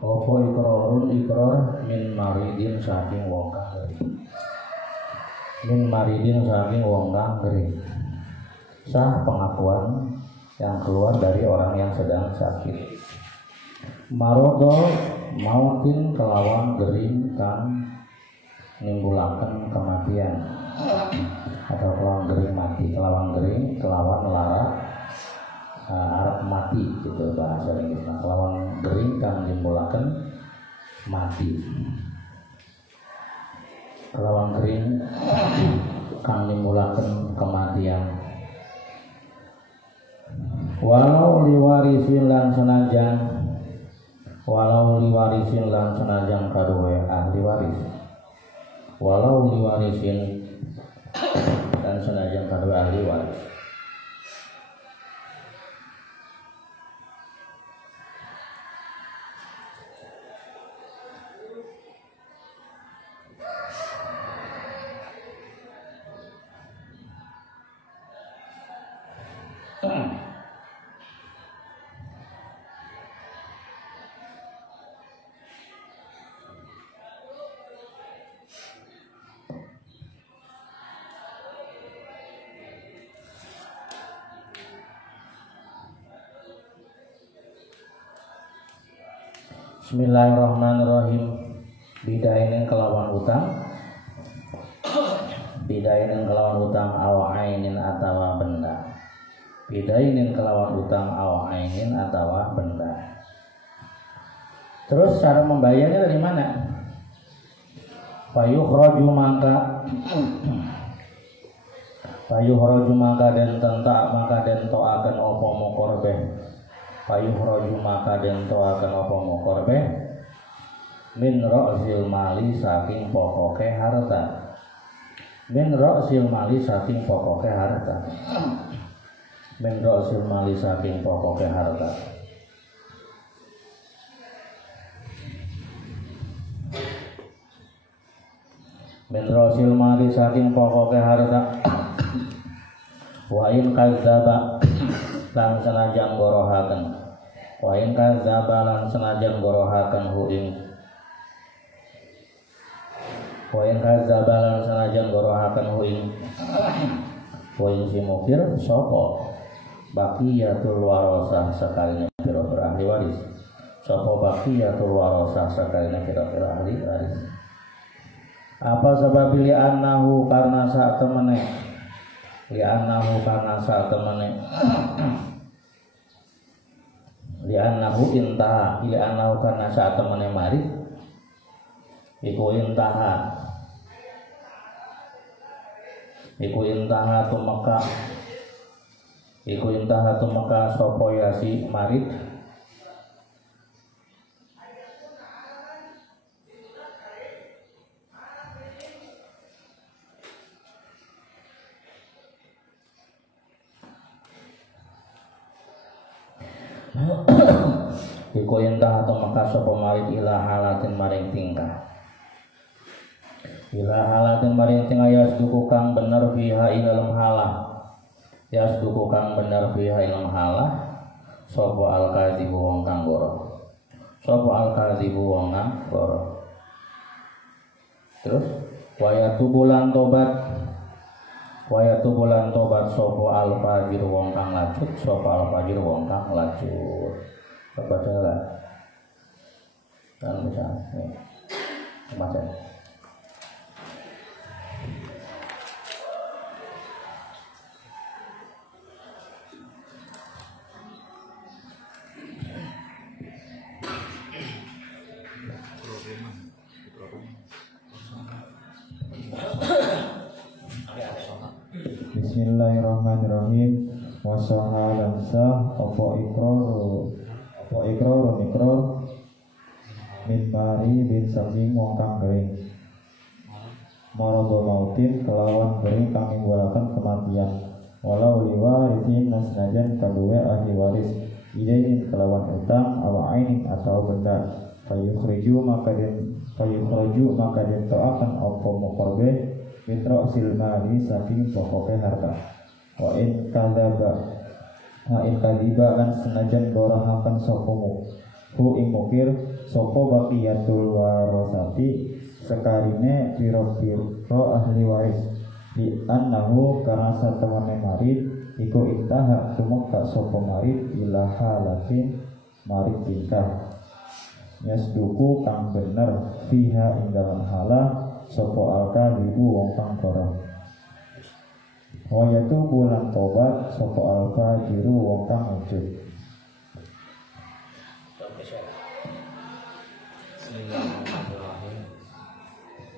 Apa ikrarun ikrar min maridin saking wong kang gering. Min maridin saking wong kang gering. Sah pengakuan yang keluar dari orang yang sedang sakit. Marodo mautin kelawan gering kang nimbulaken kematian atau kelawan gering mati, kelawan gering kelawan melara arep mati gitu bahasa Inggris. Kelawan gering kang nimbulaken mati, kelawan gering kang nimbulaken kematian. Walau liwarisin lan senajan kaduwe ahli waris. Walau liwarisin dan senajan kaduwe ahli waris. Bismillahirrahmanirrahim. Bidainin kelawan utang. Bidainin kelawan utang awainin atawa benda. Bidainin kelawan utang awainin atawa benda. Terus cara membayarnya dari mana? Payukhraju maka dan tentak maka den toaken opo mukorbeh. Payukhraju maka den toaken opo mukorbeh min ra'sil mali saking pokoke harta. Min ra'sil mali saking pokoke harta. Min ra'sil mali saking pokoke harta. Min ra'sil mali saking pokoke harta. Wa in kadzaba lan senajan gorohaken. Wa in kadzaba lan senajan gorohaken hu ing. Wa in kadzaba lan senajan gorohaken hu ing. Wa in si mukir sapa baqiyatul warasah sakalina pira-pira ahli waris. Sapa baqiyatul warasah sakalina pira-pira ahli waris. Apa sebab li'annahu karena saat temene. Li'annahu karena saat temene. Li'annahu intaha. Li'annahu karena saat temene mari. Iku intaha. Iku intaha tumeka. Iku intaha tumeka sapa yasi marid. Iku entah atau maka sapa marid ila halatin maring tingkah. Ila halatin maring tingkah yasduku kang bener fiha ilal halah. Yasduku kang bener fiha ilal halah. Sapa al-kadzibu wong kang goro. Sapa al-kadzibu wong kang goro. Terus wayatu bulan tobat. Wayatu bulan tobat sapa al-fajir wong kang lacut. Sapa al-fajir wong kang lacut. Bacalah dan misalnya baca. Bismillahirrahmanirrahim. Wasaha lan sah apa ikrar min mari bin saking wong kang gering. Marado mautin kelawan gering kang nimbulaken kematian. Walau liwarisin nasnajan kaduwe ahli waris. Idainin kelawan utang awa ainin atau benda. Payukhriju maka den toakan apa muqarbeh mitra silmali saking pokoke harta. Wa in kadiba lan senajan gorohaken sopomu hu ing mukir sopo baqiyatul warosati sekarine piro ahli waris di annahu karena satemene marid iku intaha tumeka sopo marid ila halatin marid tingkah yasduku kang bener fiha ing dalam halah sopo alka ribu wong kang korong wayatu bulan tobat sopo alka jiru wong kang ujud.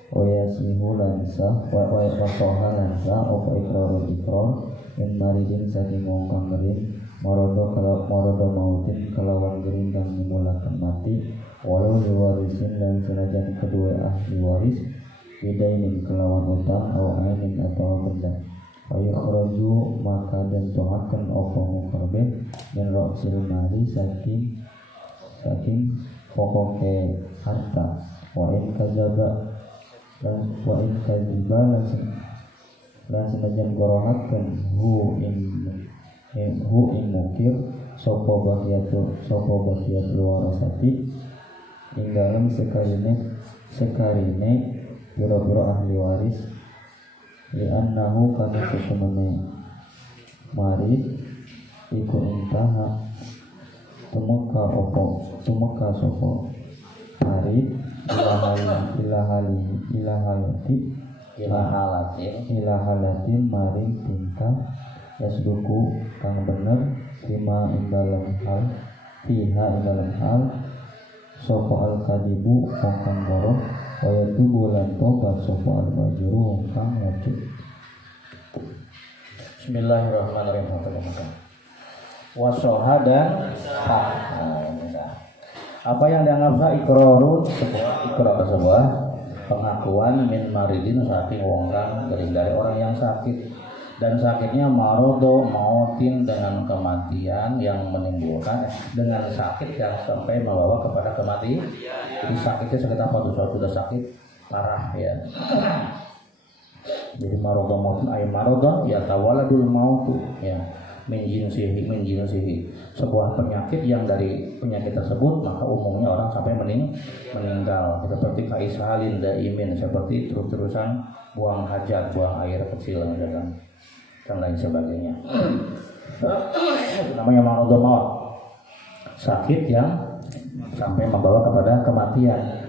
Wayasihu lansah wa yasoha lansah opo ikrarul ikrar in maridin saking wong kang gering marodo mautin kelawan gering kang nimulaken mati walau diwarisin dan senajan kedua ahli waris bidainin kelawan utang atau ainin atau benda ayukhraju maka dan tohaken opo mukarbe dan roksil mali saking pokoke harta wa in kadzaba lan senajan gorohaken hu ing mungkir sopo bagiatul warasati ing dalam sekarine biro-biro ahli waris li'annahu kana setemene marid iku intaha tumeka sopo marid ilahalatin maring tingkah yasduku kang bener lima dalam hal fiha dalam hal sopo al-kadibu kang goroh wayatu bulan tobat sopo al-majuru kang wajib. Bismillahirrahmanirrahim. Wasoha dan sah. Apa yang dianggap sah ikrarun sebuah pengakuan min maridin saking wong kang dari orang yang sakit dan sakitnya marodo mautin dengan kematian yang menimbulkan dengan sakit yang sampai membawa kepada kematian. Jadi sakitnya sakit apa tuh? Sudah sakit parah ya. Jadi marodo mautin ay marodo ya tawaladul mautu ya. Menjinsihi sebuah penyakit yang dari penyakit tersebut maka umumnya orang sampai meninggal seperti kaisahalin daimin seperti terus-terusan buang hajat, buang air kecil dan lain sebagainya. Itu namanya maradul maut, sakit yang sampai membawa kepada kematian.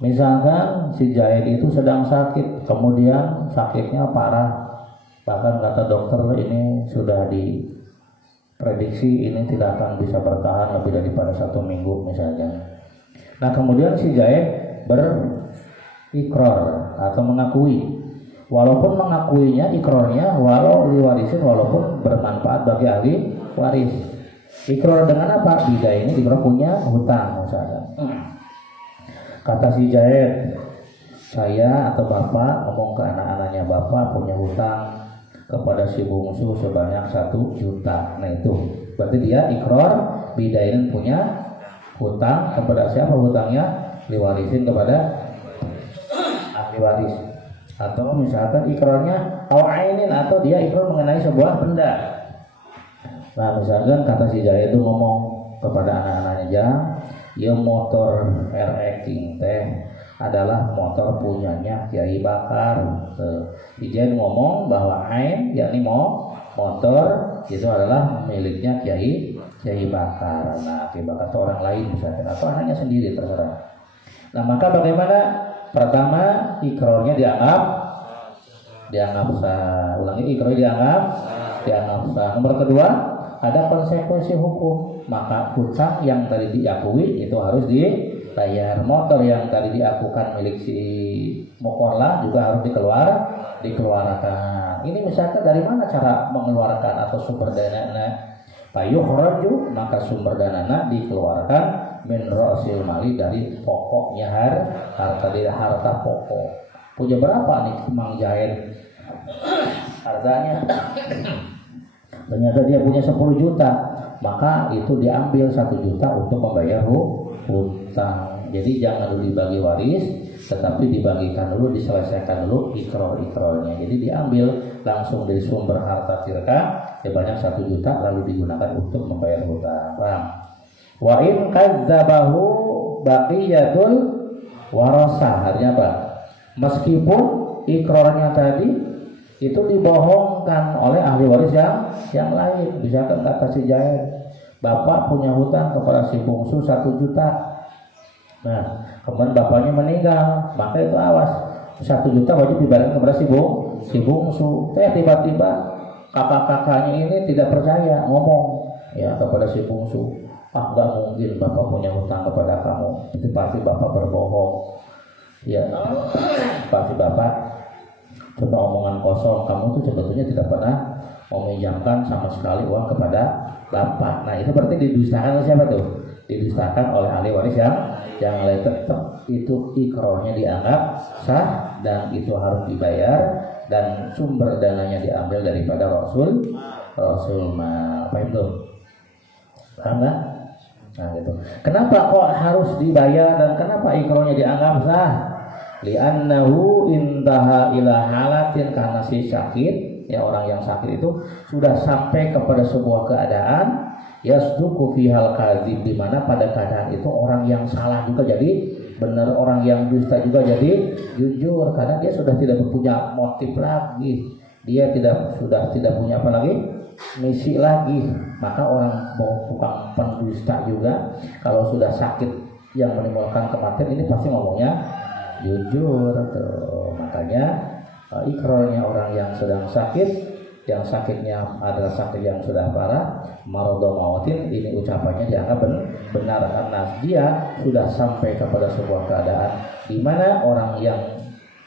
Misalkan si Jahid itu sedang sakit, kemudian sakitnya parah. Bahkan kata dokter ini sudah diprediksi ini tidak akan bisa bertahan lebih daripada 1 minggu misalnya. Nah kemudian si Jahid berikrar atau mengakui, walaupun mengakuinya ikrarnya walau liwarisin walaupun bermanfaat bagi ahli waris. Ikrar dengan apa? Dia ini dikira punya hutang misalnya. Kata si Jahid, saya atau bapak ngomong ke anak-anaknya, bapak punya hutang kepada si bungsu sebanyak 1 juta. Nah itu berarti dia ikrar bidain punya hutang kepada siapa hutangnya? Diwarisin kepada ahli waris. Atau misalkan ikrarnya ainin atau dia ikrar mengenai sebuah benda. Nah misalkan kata si Jaya itu ngomong kepada anak-anaknya, ya motor RX teh adalah motor punyanya Kiai Bakar. Dia ngomong bahwa Ain yakni motor itu adalah miliknya Kiai Bakar. Nah Kiai Bakar itu orang lain misalnya atau hanya sendiri terserah. Nah maka bagaimana? Pertama ikrarnya dianggap sah. Ulangi, ikrarnya dianggap sah. Nomor kedua ada konsekuensi hukum. Maka hutang yang tadi diakui itu harus dibayar. Motor yang tadi diakukan milik si Mokorla juga harus dikeluarkan. Ini misalkan dari mana cara mengeluarkan atau sumber dana? Payukhraju, maka sumber dana dikeluarkan min ra'sil mali dari pokoknya harta pokok. Punya berapa nih Mang Jahid? Harganya ternyata dia punya 10 juta, maka itu diambil 1 juta untuk membayar hutang. Jadi jangan dulu dibagi waris, tetapi dibagikan dulu, diselesaikan dulu ikrar-ikrarnya. Jadi diambil langsung dari sumber harta tirka sebanyak 1 juta lalu digunakan untuk membayar hutang. Paham? Wa in kadzabahu baqiyatul warasah, artinya apa? Meskipun ikrarnya tadi itu dibohongkan oleh ahli waris yang lain. Misalkan kata si Jaid, bapak punya hutang kepada si bungsu 1 juta. Nah, kemudian bapaknya meninggal, maka itu awas, 1 juta wajib dibayarkan kepada si bungsu. Tiba-tiba kakak-kakaknya ini tidak percaya, ngomong ya kepada si bungsu, nggak mungkin bapak punya hutang kepada kamu, itu pasti bapak berbohong. Ya, pasti bapak cuma omongan kosong, kamu tuh sebetulnya tidak pernah meminjamkan sama sekali uang kepada bapak. Nah, itu berarti didustakan oleh siapa tuh? Didustakan oleh ahli waris yang lain. Tetap itu ikrarnya dianggap sah dan itu harus dibayar, dan sumber dananya diambil daripada Rasul apa itu? Paham nggak? Nah, gitu. Kenapa kok harus dibayar dan kenapa ikrarnya dianggap sah? Li'annahu intaha ila halatin, karena si sakit, ya orang yang sakit itu sudah sampai kepada sebuah keadaan yasduku fihal kadzib, di mana pada keadaan itu orang yang salah juga jadi benar, orang yang dusta juga jadi jujur, karena dia sudah tidak punya motif lagi, dia sudah tidak punya apa lagi, misi lagi. Maka orang tukang pendusta juga kalau sudah sakit yang menimbulkan kematian ini pasti ngomongnya jujur tuh. Makanya ikrarnya orang yang sedang sakit, yang sakitnya adalah sakit yang sudah parah, maradhu mautin, ini ucapannya dianggap benar karena dia sudah sampai kepada sebuah keadaan di mana orang yang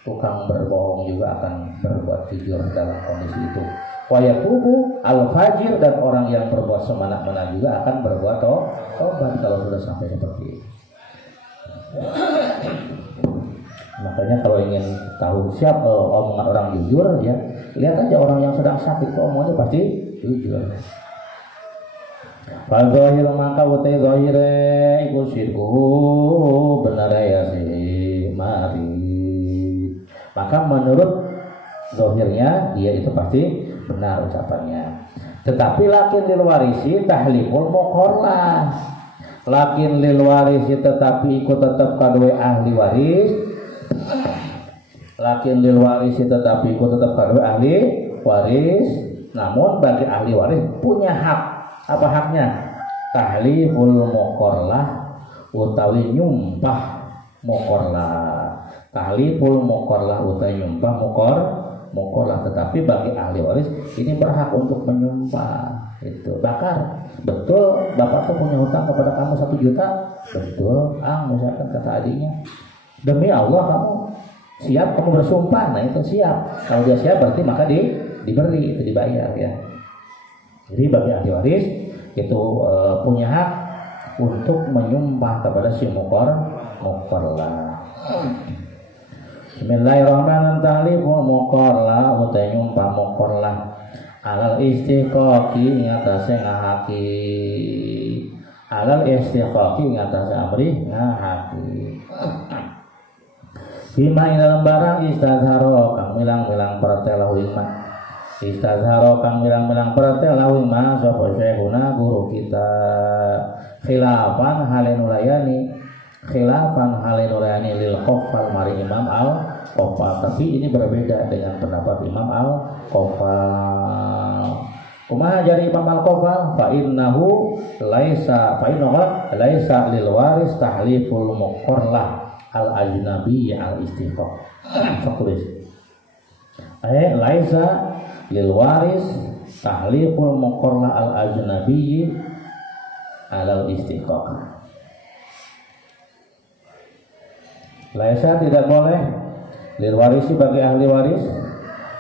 tukang berbohong juga akan berbuat jujur dalam kondisi itu. Wa yatubu al-fajir, dan orang yang berbuat semena-mena juga akan berbuat tobat kalau sudah sampai seperti itu. Makanya kalau ingin tahu siapa omongan orang jujur, ya lihat aja orang yang sedang sakit kok omongnya pasti jujur. Fadzahir, maka utai zahire iku sirku benar ya si mari. Maka menurut zahirnya dia itu pasti benar ucapannya. Tetapi lakin lil warisi tahliful muqarlah. Lakin lil warisi, tetapi ikut tetap kadue ahli waris. Lakin lil warisi, tetapi ikut tetap kadue ahli waris. Namun bagi ahli waris punya hak. Apa haknya? Tahliful muqarlah, utawi nyumpah muqarlah. Tahliful muqarlah utawi nyumpah muqarlah. Tetapi bagi ahli waris ini berhak untuk menyumpah. Itu bakar. Betul bapak tuh punya hutang kepada kamu 1 juta? Betul, misalkan kata adiknya. Demi Allah kamu siap, kamu bersumpah. Nah itu siap. Kalau dia siap berarti maka diberi, itu dibayar ya. Jadi bagi ahli waris itu punya hak untuk menyumpah kepada si muqarlah. Bismillahirrahmanirrahim. Tahliful muqarlah utai nyumpah muqarlah alal istiqaqi ngatasi ngahaki, alal istiqaqi ngatasi amri ngahaki. Bima ing dalam barang istazharo kang milang-milang pertelah wima, istazharo kang milang-milang pertelah wima sapa syekhuna guru kita, khilafan halinurayani, khilafan halinurayani lil qaffal mari Imam al-Qaffal. Tapi ini berbeda dengan pendapat Imam al-Qaffal. Kumaha jari Imam al-Qaffal? Fa innahu laisa lil waris tahliful muqarlah al-ajnabi al-istiqaq. Fokus. Laisa lil waris tahliful muqarlah al-ajnabi al-istiqaq. Laisa tidak boleh lil warisi bagi ahli waris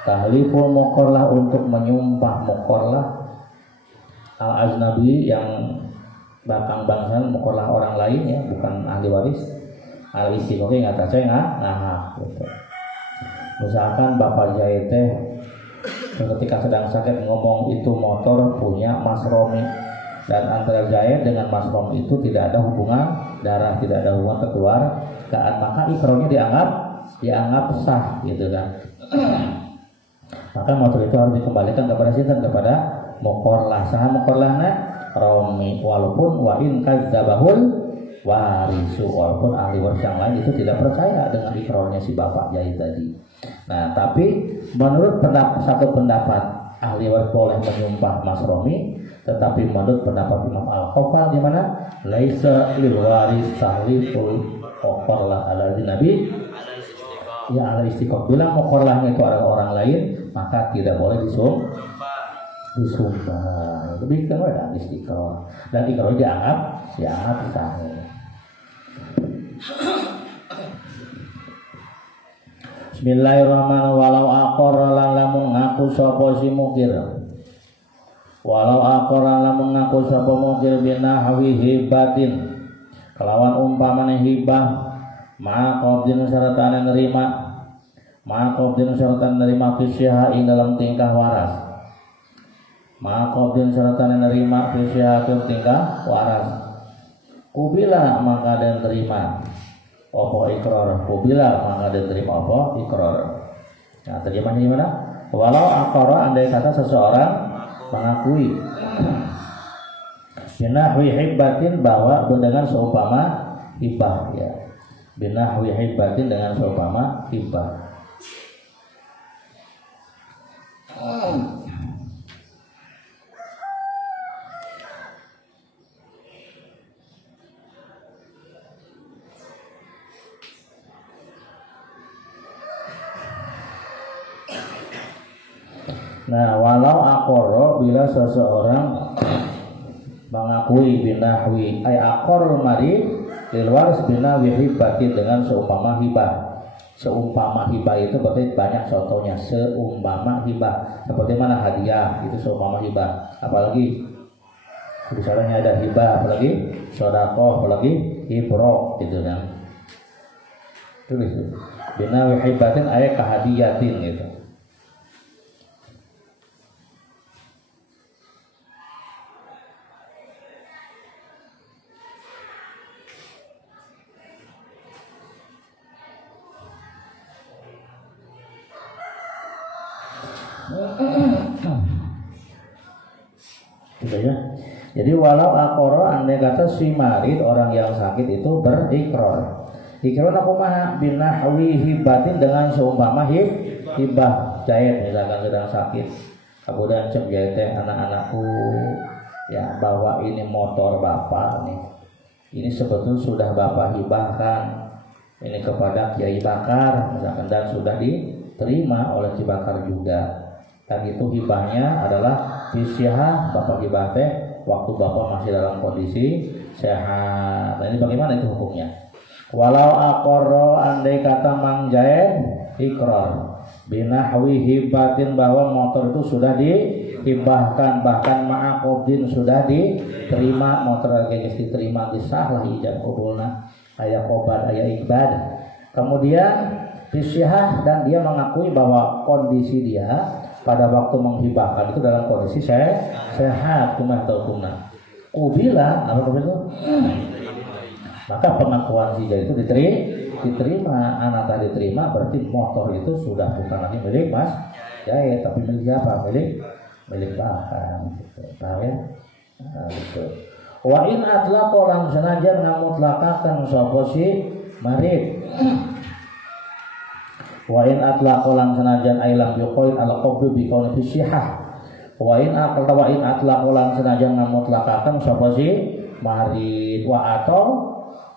tahliful muqarlah untuk menyumpah muqarlah al-ajnabi yang bakang bangsan, muqarlah orang lain ya, bukan ahli waris. Al-istiqaq nggak tahu gitu. Misalkan Bapak Jahit ketika sedang sakit ngomong itu motor punya Mas Romi, dan antara Jahit dengan Mas Romi itu tidak ada hubungan darah, tidak ada hubungan kekeluargaan, maka ikrarnya dianggap sah gitu kan. Maka motor itu harus dikembalikan kepada sinten, kepada muqarlah. Saha muqarlahna? Romi, walaupun wa in kadzabahul warisu, walaupun ahli waris yang lain itu tidak percaya dengan ikrarnya si bapak Jahit tadi. Nah, tapi menurut satu pendapat ahli waris boleh menyumpah Mas Romi, tetapi menurut pendapat Imam Al-Khafal di mana laisa lil waris tahliful muqarrah ala Nabi ya ala istiqomah. Bila muqarrahnya itu adalah orang lain, maka tidak boleh disumpah. Lebih kan ada istiqomah dan ikrarnya dianggap sahih. Bismillahirrahmanirrahim. Walau aqarra lamun ngaku sapa si mukir. Walau aqarra lamun ngaku sapa mukir binahwi hibatin. Kelawan umpamane hibah ma qabdin syaratan nerima. Ma qabdin syaratan nerima fisyaha ing dalam tingkah waras. Ma qabdin syaratan nerima fisyaha ing tingkah waras. Kubila maka dan terima apa ikrar, kubila maka dan terima apa ikrar. Nah, terjemahnya gimana? Walau aqara, andai kata seseorang mengakui binahwi hibbatin, bahwa dengan seumpama hibah ya. Binahwi hibbatin dengan seumpama hibah. Nah, walau aqara, bila seseorang mengakui binahwi ay aqar mari lil waris binahwi hibati, dengan seumpama hibah. Seumpama hibah itu berarti banyak contohnya. Seumpama hibah seperti mana hadiah itu seumpama hibah. Apalagi misalnya ada hibah, apalagi sedekah, apalagi ibrok gitu kan. Tulis binahwi hibatin ay kahadiyatin gitu. Gitu ya. Jadi walau aqara, andai kata si marid, orang yang sakit itu berikrar. Ikrar apa mah binahwi hibatin, dengan seumpama hibah. Jahit misalkan sedang sakit, kemudian cek jahit anak-anakku ya, bahwa ini motor bapak nih, ini sebetulnya sudah bapak hibahkan ini kepada Kiai Bakar misalkan, dan sudah diterima oleh Kiai Bakar juga. Dan itu hibahnya adalah fisyah, bapak hibah teh waktu bapak masih dalam kondisi sehat. Nah, ini bagaimana itu hukumnya? Walau aqarra, andai kata mang Jaid ikrar binahwi hibatin, bahwa motor itu sudah dihibahkan, bahkan ma'aqobdin sudah diterima, motor lagi diterima, disahlah ijab kubulna, ayah kobar, ayah ikbad. Kemudian fisyah, dan dia mengakui bahwa kondisi dia pada waktu menghibahkan itu dalam kondisi sehat, kumah atau kumah. Kubila, apa itu? Maka pengakuan si Jahit itu diterima, anak tadi diterima, berarti motor itu sudah bukan lagi milik Mas Jahit, tapi milik siapa? Milik Bahkan. Gitu. Tahu ya? Nah, gitu. Wa in atlaqa lan senajan ngamutlakakan sapa si marid. Wa in atlaqa lan senajan ailam yuqaid al qabdu bi qauli fisihah. Wa in atlaqa lan senajan ngamutlakakan sapa si marid, wa atau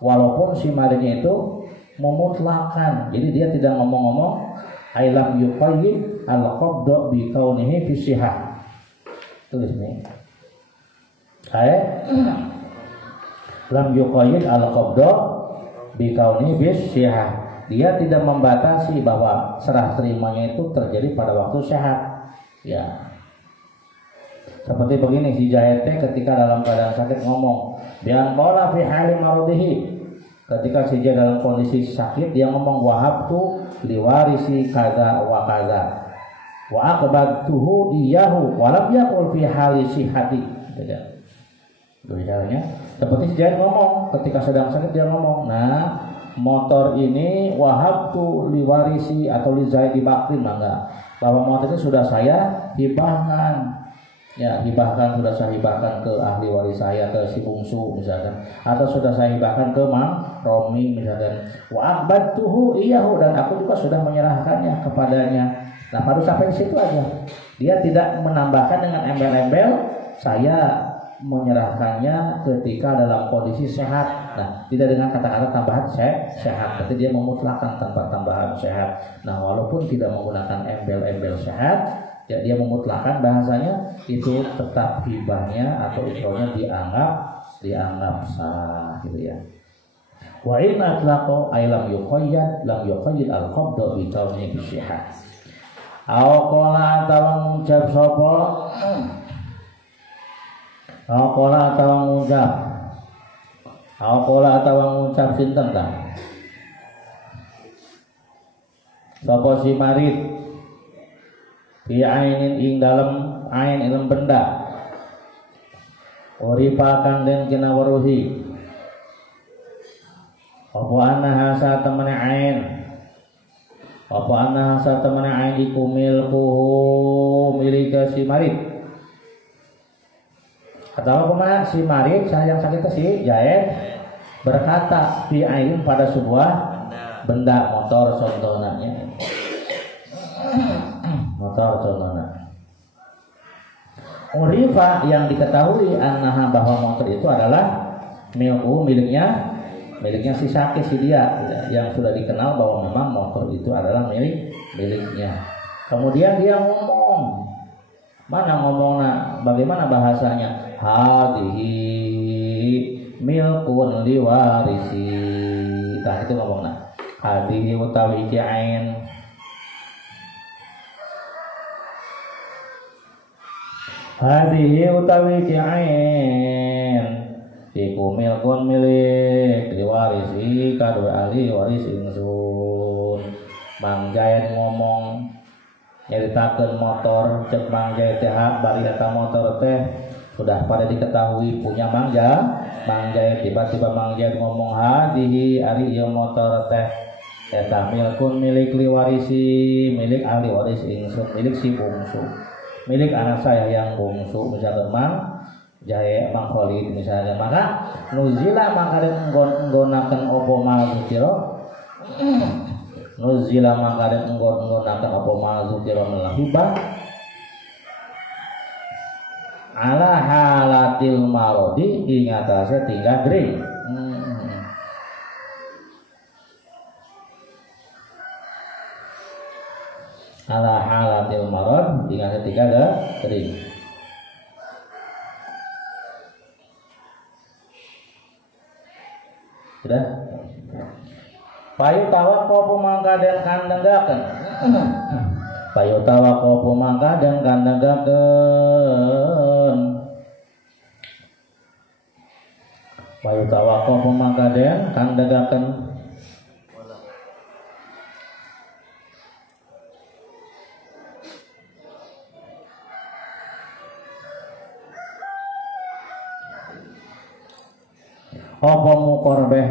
walaupun si maridnya itu memutlakan. Jadi dia tidak ngomong-ngomong ailam yuqaid al qabdu bi qaunihi fisihah. Tulis nih. Lam yuqaid al qabdu bi qaunihi fisihah. Dia tidak membatasi bahwa serah terimanya itu terjadi pada waktu sehat. Ya. Seperti begini, si Jahit ketika dalam keadaan sakit ngomong, "Bian qala fi hali maradihi." Ketika si Jahit dalam kondisi sakit, dia ngomong wahabtu liwarisi kaza wa kaza. Wa aqbadtuhu iyahu wa lam yaqul fi hali sihhati. Tidak. Caranya seperti si Jahit ngomong ketika sedang sakit, dia ngomong, "Nah, motor ini wahabtu liwarisi atau li Zaid bakrin," enggak, bahwa motor itu sudah saya hibahkan Ya, hibahkan, sudah saya hibahkan ke ahli waris saya, ke si bungsu misalkan, atau sudah saya hibahkan ke Mang Romi misalkan. Wa akhbartuhu iyahu, dan aku juga sudah menyerahkannya kepadanya. Nah, baru sampai di situ aja. Dia tidak menambahkan dengan embel-embel, saya menyerahkannya ketika dalam kondisi sehat. Nah, tidak dengan kata-kata tambahan sehat, berarti dia memutlakkan tanpa tambahan sehat. Nah, walaupun tidak menggunakan embel-embel sehat, ya dia memutlakkan bahasanya, itu tetap hibahnya atau ikrarnya dianggap sah gitu ya. Wa in atlaqo ay lam yuqayyad al-qabda bi kaunihi bisyihah. Aw qala atawa ngucap sapa, aw qala atawa ngucap sinten ta? Sapa si marid fi ainin ing dalem ain ilm benda, urifa kang den kena waruhi apa anaha sa temene ain, apa anaha sa temene ain iku milkuhu milika si marid, atau kumaha si marid yang sakit si Jaed berkata fi ainin pada sebuah benda, motor contohnya, motor contohnya. Urifa yang diketahui annaha bahwa motor itu adalah miliknya si sakit si dia, yang sudah dikenal bahwa memang motor itu adalah miliknya. Kemudian dia ngomong, mana ngomongnya, bagaimana bahasanya? Hadhihi milkun liwarisi. Nah itu ngomongnya. Hadhihi utawi iki ain, hadhihi utawi iki ain iku milkun milik liwarisi kadue ahli waris ingsun. Mang Jaed ngomong nyeritakeun motor, cek Mang Jaed teh bari eta motor teh sudah pada diketahui punya Mang Jaed. Tiba-tiba Mang Jaed ngomong hadhihi ari ieu motor teh eta milkun milik liwarisi, milik ahli waris ingsun, milik si bungsu, milik anak saya yang bungsu, misalnya Mang Jaed, Mang Khalid misalnya. Maka nuzila maka nggonakeun opo mazukiro, nuzila maka nggonakeun opo mazukiro melahibah ala halatil marodi ingatase tinggal gering. Ala halatil marod ingatase tinggal gering. Sudah? Payu tawakopu mangka dan kandanggaken. Payu tawakopu mangka dan kandanggaken. Payu tawakopu mangka dan kandanggaken. Apa mukorbeh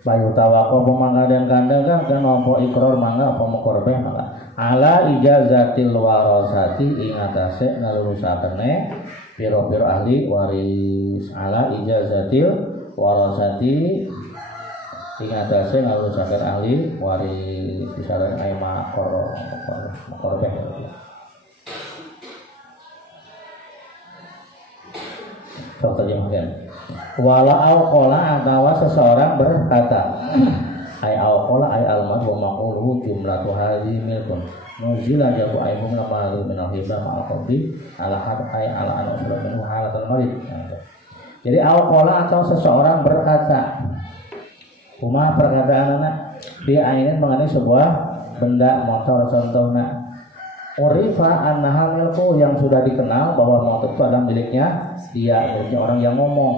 bayu tawako pemangga dan kandangan kan apa ikrar mangga apa mukorbeh mangga ala ijazatil warasati ingatase nalurusakene piro-piro ahli waris, ala ijazatil warasati ingatase nalurusaken ahli waris disaran ai mukorbeh. Sok terjemahkan. Wala alqola atawa seseorang berkata, ay alqola ay almat wa maquluhu jumlatu hadhi milkun nuzila jabu aibum lamaru minal hibah ma'alqobi ala had ay ala anusra minhu halatul marid. Jadi alqola atau seseorang berkata, kuma perkataan anak dia ingin mengenai sebuah benda motor contohnya. Urifa annaha milku yang sudah dikenal bahwa motor itu adalah miliknya dia, miliknya orang yang ngomong.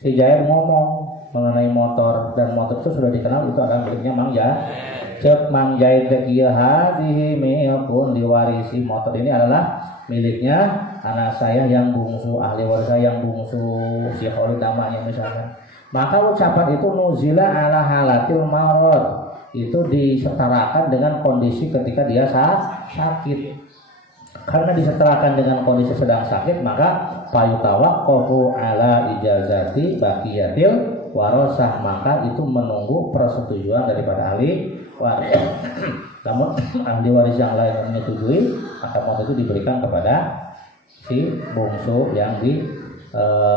Si Jaed ngomong mengenai motor dan motor itu sudah dikenal itu adalah miliknya Mang Jaed. Cek Mang Jaed teh kieu hadhihi milkun diwarisi, motor ini adalah miliknya anak saya yang bungsu, ahli waris saya yang bungsu, si Khalid namanya misalnya. Maka ucapan itu nuzila ala halatil marad, itu disetarakan dengan kondisi ketika dia sakit. karena disetarakan dengan kondisi sedang sakit, maka fayutawaqqafu ala ijazati baqiyatil warasah, maka itu menunggu persetujuan daripada ahli waris. Namun ahli waris yang lain menyetujui, maka motor itu diberikan kepada si bungsu yang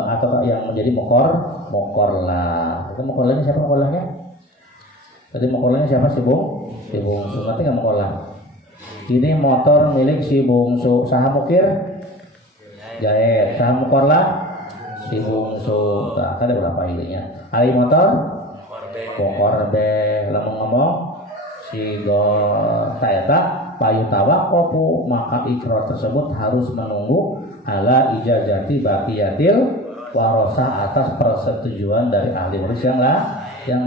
atau yang menjadi mukorlah. Itu mukorlahnya siapa mukorlahnya? Tadi mukorlahnya siapa si bungsu? Nanti nggak mukorlah. Ini motor milik si bungsu. Saha mukir? Jahit. Saha mukorlah? Si bungsu. Nah, ada berapa ininya? Ahli motor? Mukorbe. Lalu ngomong si taeta payutawaqqafu, maka ikrar tersebut harus menunggu ala ijazati baqiyatil warasah, atas persetujuan dari ahli waris yang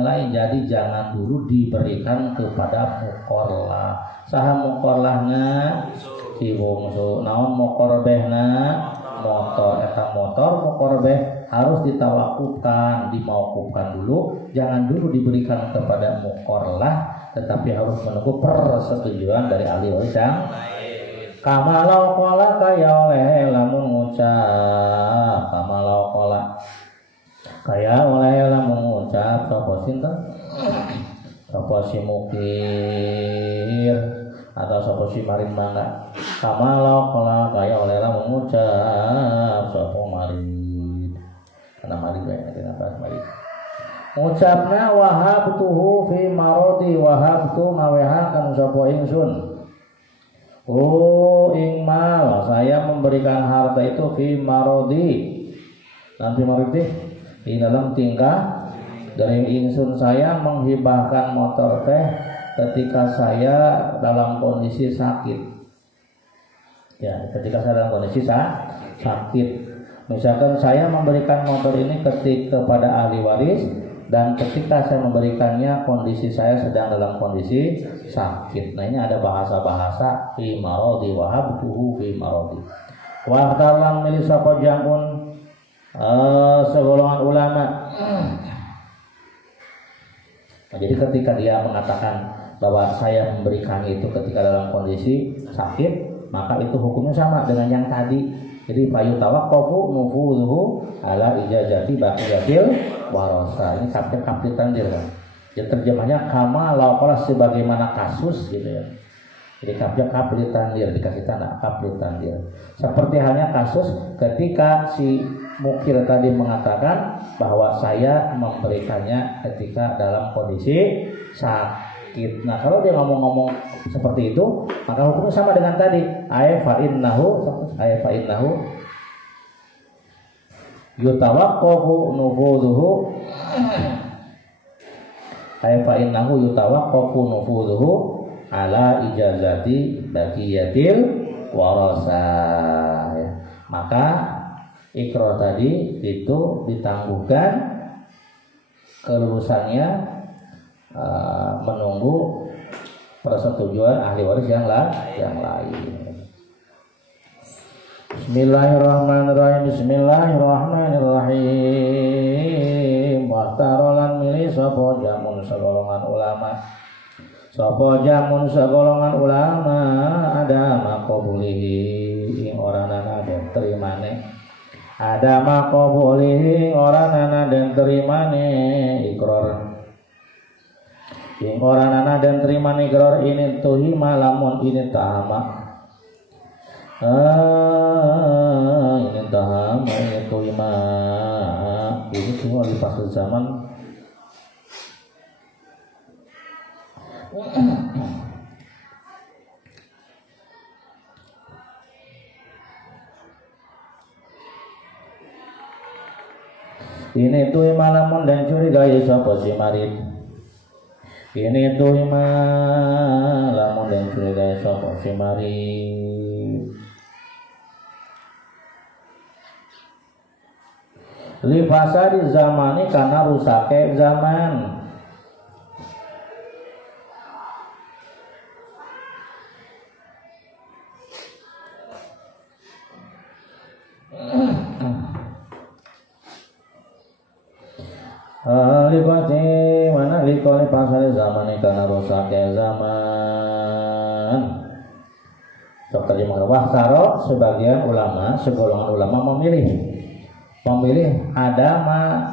lain. Jadi jangan dulu diberikan kepada mukorlah. Saha mukorlahna si bungsu. Naon mukorbehna motor. Eta motor mukorbeh harus ditawakufkan, dimauqufkan dulu. Jangan dulu diberikan kepada mukorlah, tetapi harus menunggu persetujuan dari ahli waris yang kamalau kola kaya oleh lamun ngucap. Kamalau kola kaya oleh lamun ngucap. Sopo sinten? Sopo si mukir atau sopo si marin mangga. Kamalau kola kaya oleh lamun ngucap. Sopo marin. Karena marin banyak kenapa marin. Ngucapna wahabtuhu fi marodi, wahabtu ngawehakan sopo ingsun. Oh ingmal, saya memberikan harta itu fi marodi. Nanti marodi di dalam tingkah dari ingsun, saya menghibahkan motor teh ketika saya dalam kondisi sakit. Ya, ketika saya dalam kondisi sakit. Misalkan saya memberikan motor ini kepada ahli waris, dan ketika saya memberikannya kondisi saya sedang dalam kondisi sakit. Nah ini ada bahasa-bahasa fi marodi, wahabtuhu fi marodi. Wahdalam milih sapa jamun segolongan ulama. Nah, jadi ketika dia mengatakan bahwa saya memberikan itu ketika dalam kondisi sakit, maka itu hukumnya sama dengan yang tadi. Jadi fayutawaqqafu nufudhuhu ala ijazati baqiyatil warasa. Ini kaplit tandir kan. Jadi terjemahnya kama lauqala, sebagaimana kasus gitu ya. Jadi kaplit tandir, dikasih tanda kaplit tandir. Seperti halnya kasus ketika si mukir tadi mengatakan bahwa saya memberikannya ketika dalam kondisi sakit. Nah kalau dia ngomong-ngomong seperti itu, maka hukumnya sama dengan tadi. Ay fa innahu yutawaqqafu nufudhuhu. Ay fa innahu yutawaqqafu nufudhuhu ala ijazati baqiyatil warasah. Maka ikrar tadi itu ditangguhkan kelulusannya menunggu persetujuan ahli waris yang lain. Bismillahirrahmanirrahim. Bismillahirrahmanirrahim. Waqtarolan milih sapa jamun segolongan ulama. Sapa jamun segolongan ulama ada maqbulihi ing oranana den terimane. Ada maqbulihi oranana den terimane ikrar. Ing oranana den terimane ikrar ini tuhima lamun ini tahama. Ini tahama ini tuhima. Ini semua di fasal zaman. Ini tuh malamun dan curiga ya sapa si marid. Ini tuh malamun dan curiga ya sapa si marid. Li fasadi zamani karena rusake zaman. Lipati mana likoni pasal zaman karena rusaknya zaman. Sok terjemah waktaro, sebagian ulama, segolongan ulama memilih adama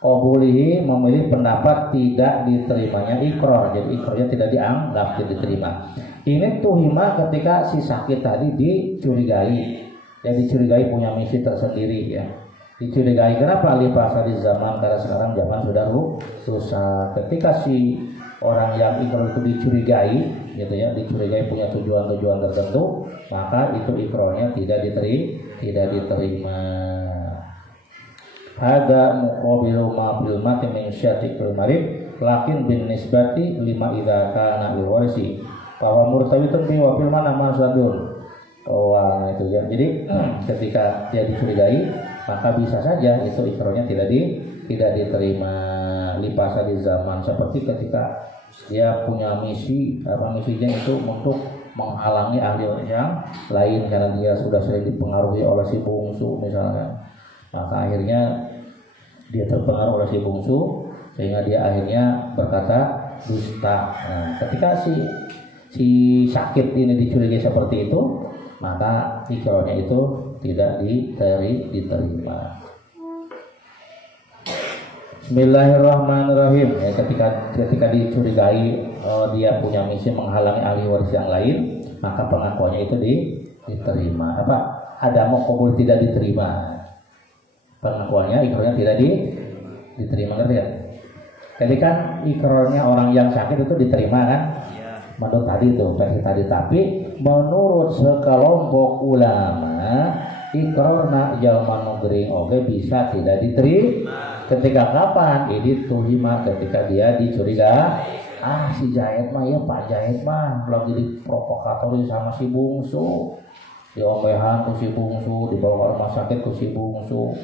qabulihi, memilih pendapat tidak diterimanya ikrar. Jadi ikrarnya tidak dianggap, tidak diterima. Ini tuhima ketika si sakit tadi dicurigai. Ya dicurigai punya misi tersendiri ya. Dicurigai kenapa ahli bahasa di zaman, karena sekarang zaman sudah susah. Ketika si orang yang ikrar itu dicurigai gitu ya, dicurigai punya tujuan-tujuan tertentu, maka itu ikrarnya tidak diterima. Hada muqabilu ma bil mati min syatiqil marid lakin bin nisbati lima idza kana bil warisi bahwa murtawitun bi wa fil mana masadun. Wah itu ya. Jadi ketika dia dicurigai, maka bisa saja itu ikrarnya tidak diterima. Lipasa di zaman seperti ketika dia punya misinya itu untuk menghalangi ahli yang lain karena dia sudah sering dipengaruhi oleh si bungsu misalnya, maka akhirnya dia terpengaruh oleh si bungsu sehingga dia akhirnya berkata dusta. Nah, ketika si sakit ini dicurigai seperti itu, maka ikrarnya itu tidak diterima. Bismillahirrahmanirrahim. Ya, ketika dicurigai dia punya misi menghalangi ahli waris yang lain, maka pengakuannya itu diterima. Ada mau qabul tidak diterima. Pengakuannya ikrarnya tidak diterima, ngerti ya? Ketika ikrarnya orang yang sakit itu diterima kan? Menurut tadi itu versi tadi, tapi menurut sekelompok ulama ikrarna jalma nugering oke bisa tidak diterima. Ketika kapan? Ini tuhima ketika dia dicurigai. Si Jahit mah ya Pak Jahit mah lagi diprovokator sama si bungsu, diomehan ke si bungsu, dibawa ke rumah sakit ke si bungsu,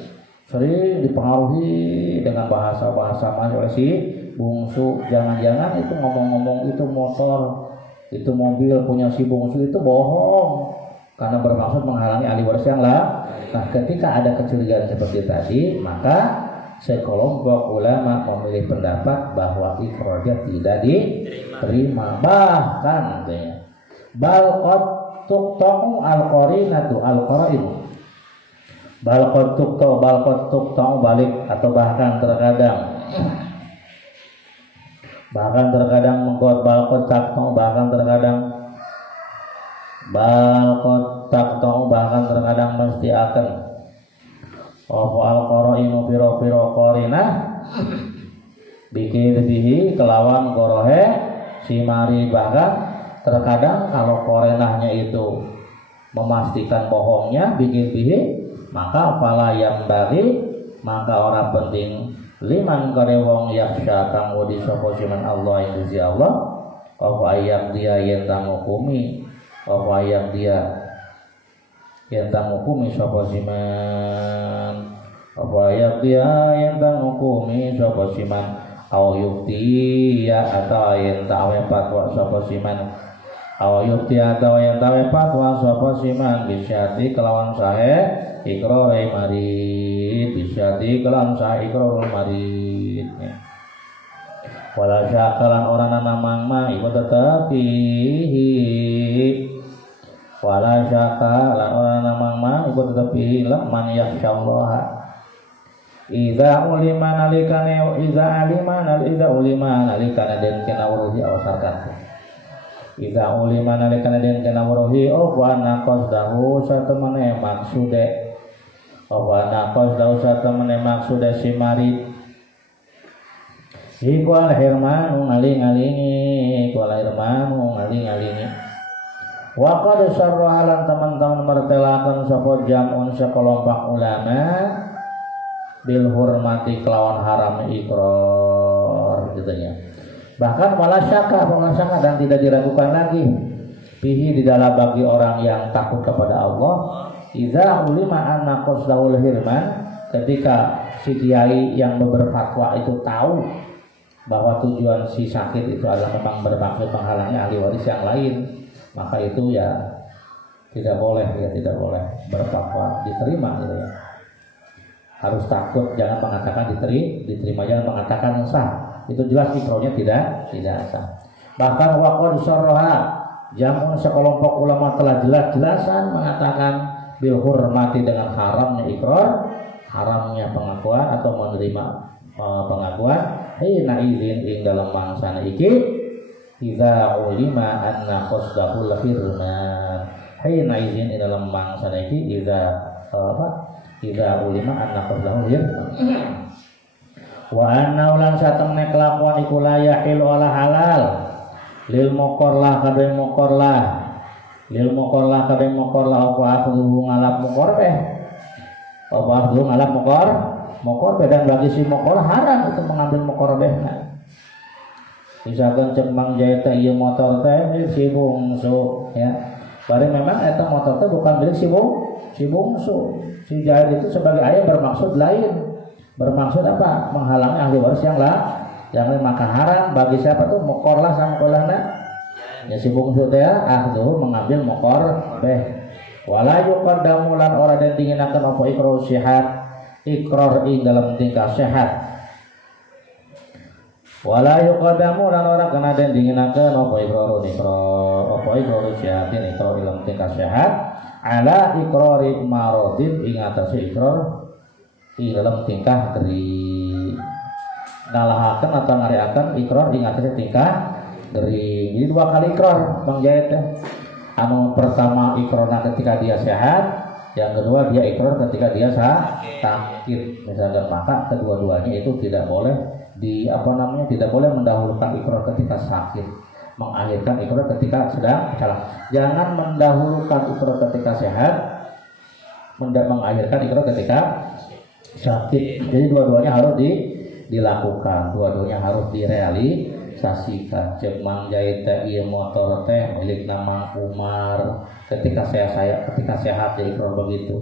sering dipengaruhi dengan bahasa-bahasa oleh si bungsu. Jangan-jangan itu ngomong-ngomong itu motor, itu mobil punya si bungsu itu bohong karena bermaksud menghalangi ahli waris yang lain. Nah, ketika ada kecurigaan seperti tadi, maka sekelompok ulama memilih pendapat bahwa ikrarnya tidak diterima. Bahkan bal qad tuqta'u al-qarinatu al-qara'in. Bal qad tuqta'u balik, atau bahkan terkadang mengkot bal qad taqta'u, bahkan terkadang mesti akan Opo al-qara'inu piro-piro qarinah bikin bihi kelawan gorohe simari. Bahkan terkadang kalau qarinahnya itu memastikan bohongnya bikin bihi, maka fala yang bagi, maka orang penting liman karewong yaksha kang wadi sapa siman Allah yang dizi Allah apa ayam dia yang tangukumi, apa ayam dia yang tangukumi sapa siman, apa ayat dia yang tangukumi sapa siman, au yukti ya atau yang tawe fatwa sapa siman, au yukti atau yang tawe fatwa sapa siman bisyati kelawan sahe ikrare marid, bisyati kelawan sahe ikrare marid. Wala syakalan orang namang ma iku tetapi wala syaka lan orang namang ma iku tetapi man yakhsyallaha idza ulima nalikane den kena wuruhi awasarkan idza ulima nalikane den kena wuruhi wa naqasdahu satemene maksude simari iku al-hirmanu ngaling-alingi wa qad sarra lan teman-teman mertelakan sapa jamun sekelompok ulama bil hurmati kelawan haram ikrar gitu ya. Bahkan wala syaka dan tidak diragukan lagi bihi di dalam bagi orang yang takut kepada Allah idza ulima anna qasdahul hirman, ketika si kiai yang berfatwa itu tahu bahwa tujuan si sakit itu adalah memang bermaksud menghalangi ahli waris yang lain, maka itu ya tidak boleh berfatwa diterima gitu ya. Harus takut, jangan mengatakan diterima, jangan mengatakan sah. Itu jelas ikrarnya tidak sah. Bahkan waqad syarraha Jamun sekelompok ulama telah jelas-jelasan mengatakan bil hurmati dengan haramnya ikrar, haramnya pengakuan atau menerima pengakuan. Hina izin ing dalam mangsana iki idza ulima anna qasdahul firman. Hina izin ing dalam mangsana iki idza ulima anna qasdahul firman. Wa anna ulan satemne kelakuan iku la yahil wala halal lil muqarlah kadhe muqarlah apa akhdhu ngalap muqar beh apa akhdhu ngalap muqar dan bagi si muqar haram itu mengambil muqar beh. Misalkan cemang jaita ieu motor teh si bungsu ya, bari memang eta motor teh bukan milik si bungsu. Si jahit itu sebagai ayah bermaksud lain. Bermaksud apa? Menghalangi ahli waris yang lain, maka haram bagi siapa tuh muqarlah sama kolana. Ya si bungsu teh ahduh mengambil muqar beh. Wala yuqaddamu lan ora den dinginaken apa ikrar sihat, ikrar ing dalam tingkah sehat. Wala yuqaddamu lan ora kena den dinginaken apa ikrar sihat, ikrar dalam tingkah sehat ala ikrari maradin ing atase ikrar di dalam tingkah geri ngalahaken atau ngariakan ikrar ing atase tingkah geri. Jadi dua kali ikrar Bang Jahit ya. Anu pertama ikrarna ketika dia sehat, yang kedua dia ikrar ketika dia sakit. Misalnya maka kedua-duanya itu tidak boleh tidak boleh mendahulukan ikrar ketika sakit, mengakhirkan ikrar ketika sedang salah. Jangan mendahulukan ikrar ketika sehat, mengakhirkan ikrar ketika sakit. Jadi dua-duanya harus dilakukan, dua-duanya harus direalisasikan. Cek Mang Jahit teh ieu motor teh milik Mang Umar ketika ketika sehat dia ikrar begitu.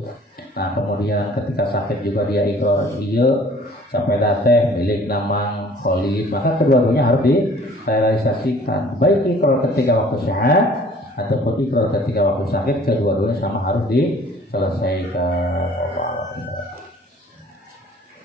Nah kemudian ketika sakit juga dia ikrar ieu sepeda teh milik Mang Khalid. Maka kedua-duanya harus direalisasikan. Baik ikrar ketika waktu sehat ataupun ikrar ketika waktu sakit, kedua-duanya sama harus diselesaikan.